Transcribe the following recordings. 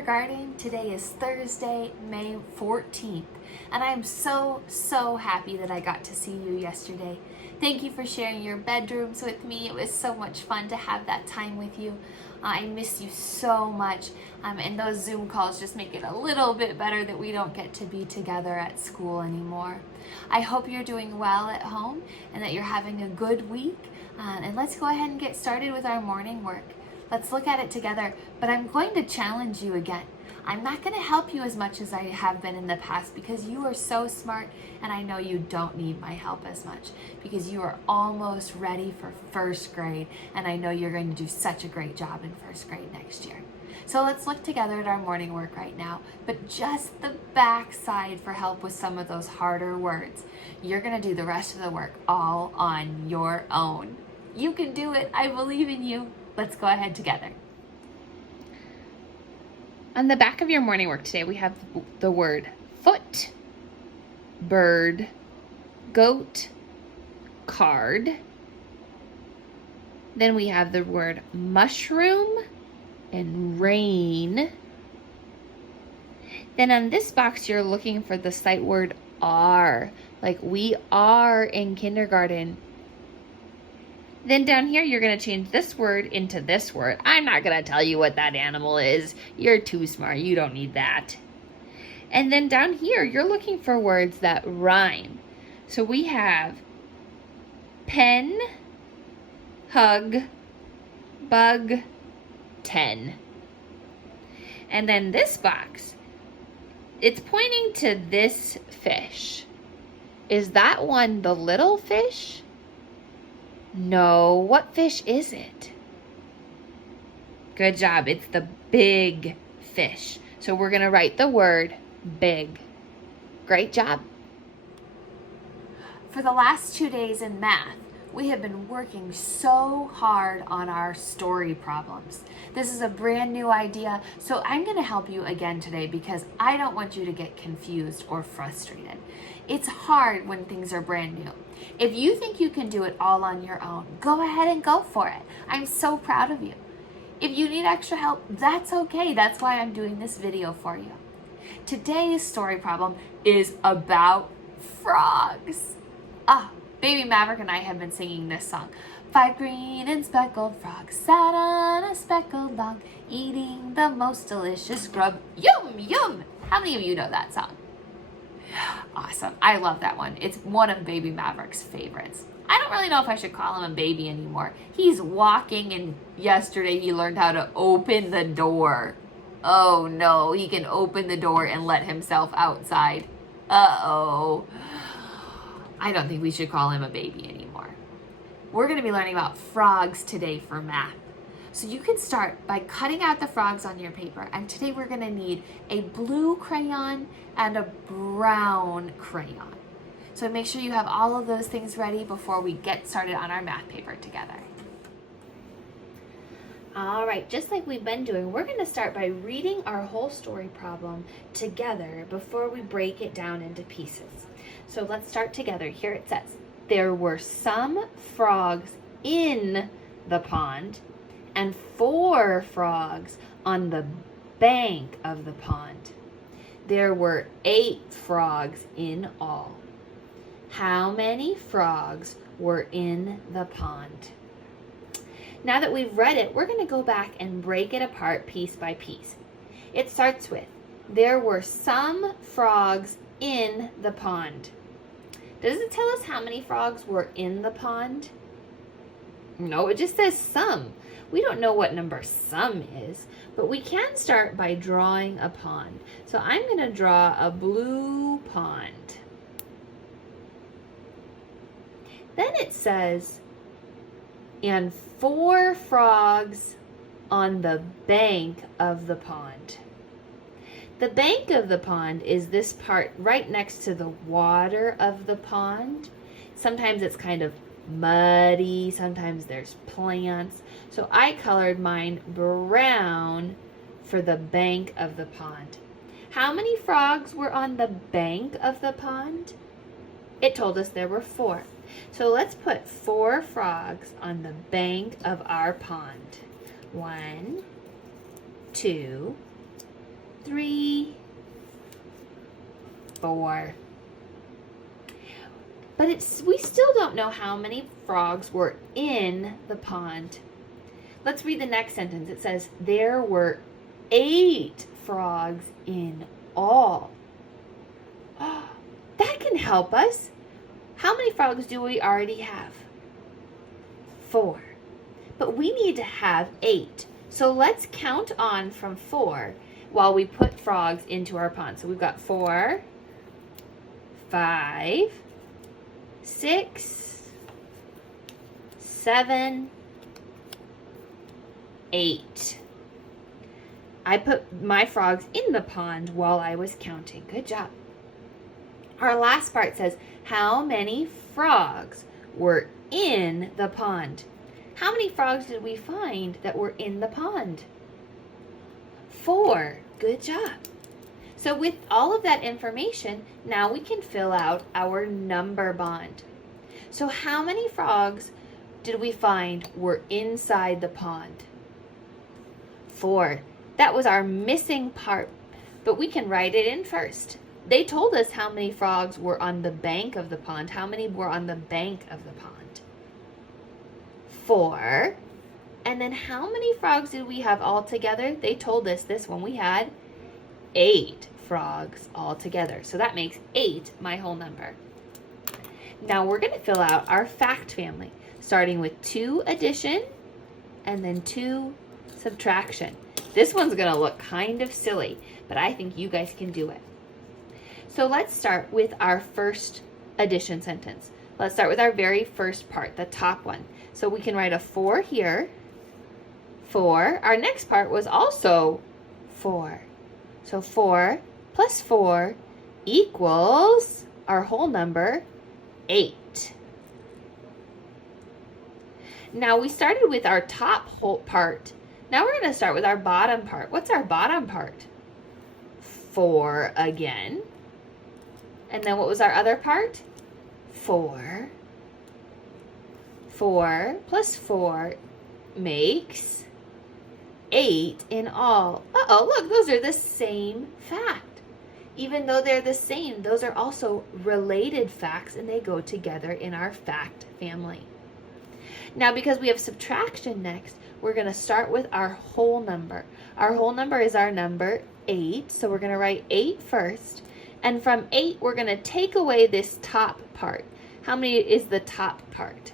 kindergarten. Today is Thursday, May 14th, and I am so happy that I got to see you yesterday. Thank you for sharing your bedrooms with me. It was so much fun to have that time with you. I miss you so much, and those Zoom calls just make it a little bit better that we don't get to be together at school anymore. I hope you're doing well at home and that you're having a good week, and let's go ahead and get started with our morning work. Let's look at it together, but I'm going to challenge you again. I'm not going to help you as much as I have been in the past because you are so smart and I know you don't need my help as much because you are almost ready for first grade and I know you're going to do such a great job in first grade next year. So let's look together at our morning work right now, but just the back side for help with some of those harder words. You're going to do the rest of the work all on your own. You can do it. I believe in you. Let's go ahead together. On the back of your morning work today, we have the word foot, bird, goat, card. Then we have the word mushroom and rain. Then on this box, you're looking for the sight word are, like we are in kindergarten. Then down here, you're going to change this word into this word. I'm not going to tell you what that animal is. You're too smart. You don't need that. And then down here, you're looking for words that rhyme. So we have pen, hug, bug, 10. And then this box, it's pointing to this fish. Is that one the little fish? No, what fish is it? Good job, it's the big fish. So we're gonna write the word big. Great job. For the last 2 days in math, we have been working so hard on our story problems. This is a brand new idea, so I'm gonna help you again today because I don't want you to get confused or frustrated. It's hard when things are brand new. If you think you can do it all on your own, go ahead and go for it. I'm so proud of you. If you need extra help, that's okay. That's why I'm doing this video for you. Today's story problem is about frogs. Baby Maverick and I have been singing this song. 5 green and speckled frogs sat on a speckled log, eating the most delicious grub. Yum, yum. How many of you know that song? Awesome. I love that one. It's one of Baby Maverick's favorites. I don't really know if I should call him a baby anymore. He's walking and yesterday he learned how to open the door. Oh no, he can open the door and let himself outside. Uh-oh. I don't think we should call him a baby anymore. We're going to be learning about frogs today for math. So you can start by cutting out the frogs on your paper. And today we're going to need a blue crayon and a brown crayon. So make sure you have all of those things ready before we get started on our math paper together. All right, just like we've been doing, we're going to start by reading our whole story problem together before we break it down into pieces. So let's start together. Here it says, there were some frogs in the pond and 4 frogs on the bank of the pond. There were 8 frogs in all. How many frogs were in the pond? Now that we've read it, we're going to go back and break it apart piece by piece. It starts with, there were some frogs in the pond. Does it tell us how many frogs were in the pond? No, it just says some. We don't know what number some is, but we can start by drawing a pond. So I'm going to draw a blue pond. Then it says, and 4 frogs on the bank of the pond. The bank of the pond is this part right next to the water of the pond. Sometimes it's kind of muddy, sometimes there's plants. So I colored mine brown for the bank of the pond. How many frogs were on the bank of the pond? It told us there were 4. So let's put 4 frogs on the bank of our pond. 1, 2, 3, 4. But we still don't know how many frogs were in the pond. Let's read the next sentence. It says, there were 8 frogs in all. That can help us. How many frogs do we already have? 4. But we need to have 8. So let's count on from 4 while we put frogs into our pond. So we've got 4, 5, 6, 7, 8. I put my frogs in the pond while I was counting. Good job. Our last part says, how many frogs were in the pond? How many frogs did we find that were in the pond? 4. Good job. So with all of that information, now we can fill out our number bond. So how many frogs did we find were inside the pond? 4. That was our missing part, but we can write it in first. They told us how many frogs were on the bank of the pond. How many were on the bank of the pond? 4. And then how many frogs did we have all together? They told us this one. We had 8 frogs all together. So that makes 8 my whole number. Now we're going to fill out our fact family, starting with 2 addition and then 2 subtraction. This one's going to look kind of silly, but I think you guys can do it. So let's start with our first addition sentence. Let's start with our very first part, the top one. So we can write a 4 here. 4. Our next part was also 4. So 4 plus 4 equals our whole number, 8. Now we started with our top whole part. Now we're going to start with our bottom part. What's our bottom part? 4 again. And then what was our other part? 4. 4 plus 4 makes 8 in all. Uh-oh, look, those are the same fact. Even though they're the same, those are also related facts, and they go together in our fact family. Now, because we have subtraction next, we're going to start with our whole number. Our whole number is our number 8, so we're going to write 8 first. And from 8, we're going to take away this top part. How many is the top part?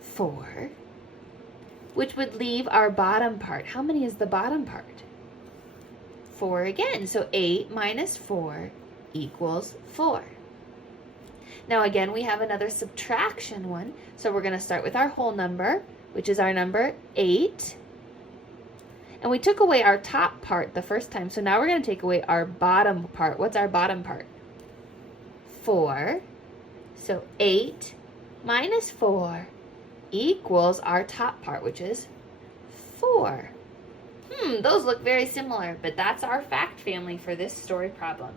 4. Which would leave our bottom part. How many is the bottom part? 4 again. So 8 minus 4 equals 4. Now again, we have another subtraction one. So we're going to start with our whole number, which is our number 8. And we took away our top part the first time. So now we're going to take away our bottom part. What's our bottom part? 4. So 8 minus 4 equals our top part, which is 4. Those look very similar, but that's our fact family for this story problem.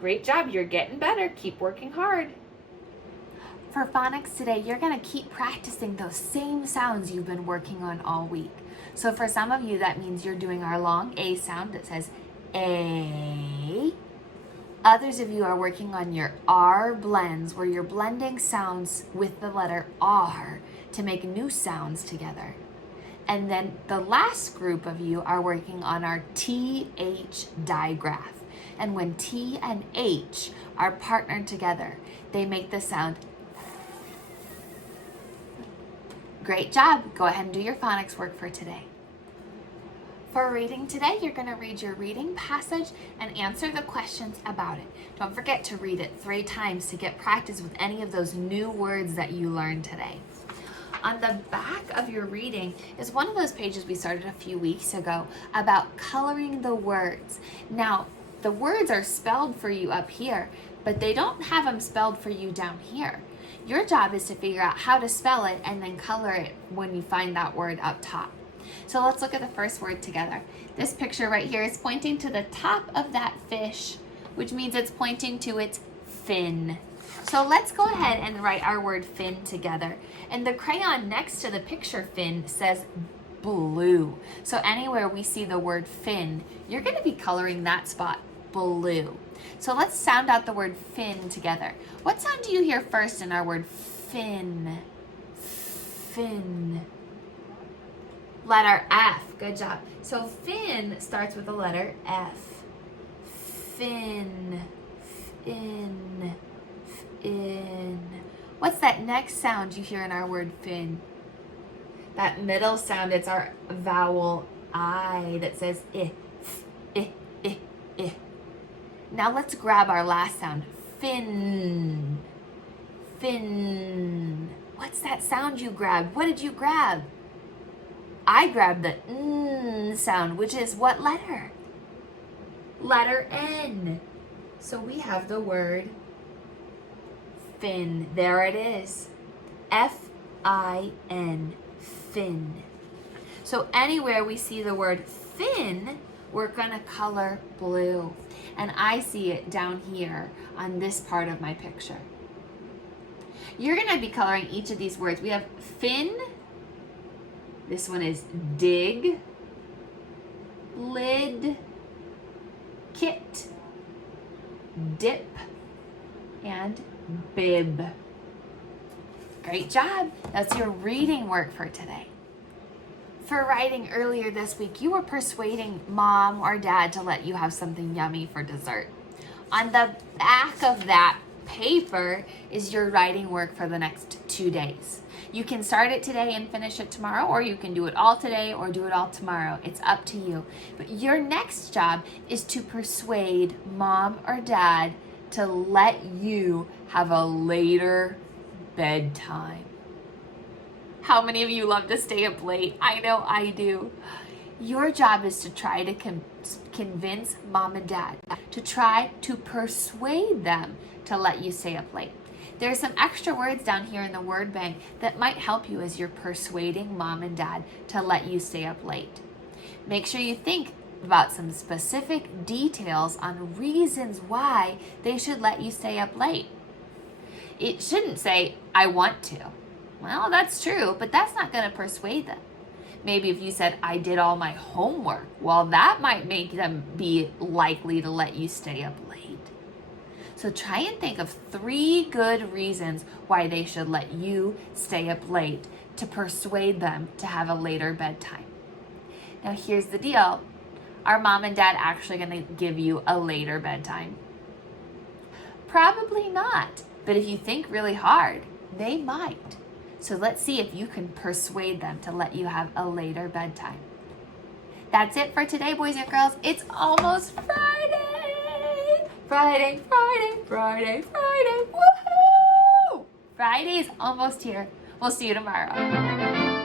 Great job. You're getting better. Keep working hard. For phonics today, you're going to keep practicing those same sounds you've been working on all week. So for some of you, that means you're doing our long A sound that says A. Others of you are working on your R blends, where you're blending sounds with the letter R to make new sounds together. And then the last group of you are working on our TH digraph. And when T and H are partnered together, they make the sound. Great job. Go ahead and do your phonics work for today. For reading today, you're going to read your reading passage and answer the questions about it. Don't forget to read it 3 times to get practice with any of those new words that you learned today. On the back of your reading is one of those pages we started a few weeks ago about coloring the words. Now, the words are spelled for you up here, but they don't have them spelled for you down here. Your job is to figure out how to spell it and then color it when you find that word up top. So let's look at the first word together. This picture right here is pointing to the top of that fish, which means it's pointing to its fin. So let's go ahead and write our word fin together. And the crayon next to the picture fin says blue. So anywhere we see the word fin, you're going to be coloring that spot blue. So let's sound out the word fin together. What sound do you hear first in our word fin? Fin. Letter F. Good job. So fin starts with the letter F. Fin. Fin. Fin. What's that next sound you hear in our word fin? That middle sound, it's our vowel I that says I. I. I. I. Now let's grab our last sound. Fin. Fin. What's that sound you grabbed? What did you grab? I grabbed the N sound, which is what letter? Letter N. So we have the word fin. There it is. F-I-N. Fin. So anywhere we see the word fin, we're going to color blue. And I see it down here on this part of my picture. You're going to be coloring each of these words. We have fin. This one is dig, lid, kit, dip, and bib. Great job. That's your reading work for today. For writing earlier this week, you were persuading mom or dad to let you have something yummy for dessert. On the back of that paper is your writing work for the next 2 days. You can start it today and finish it tomorrow, or you can do it all today or do it all tomorrow. It's up to you. But your next job is to persuade mom or dad to let you have a later bedtime. How many of you love to stay up late? I know I do. Your job is to try to convince mom and dad, to try to persuade them to let you stay up late. There's some extra words down here in the word bank that might help you as you're persuading mom and dad to let you stay up late. Make sure you think about some specific details on reasons why they should let you stay up late. It shouldn't say, I want to. Well, that's true, but that's not going to persuade them. Maybe if you said, I did all my homework, well, that might make them be likely to let you stay up late. So try and think of 3 good reasons why they should let you stay up late to persuade them to have a later bedtime. Now here's the deal. Are mom and dad actually going to give you a later bedtime? Probably not, but if you think really hard, they might. So let's see if you can persuade them to let you have a later bedtime. That's it for today, boys and girls. It's almost Friday. Friday, Friday, Friday, Friday. Woohoo! Friday's almost here. We'll see you tomorrow.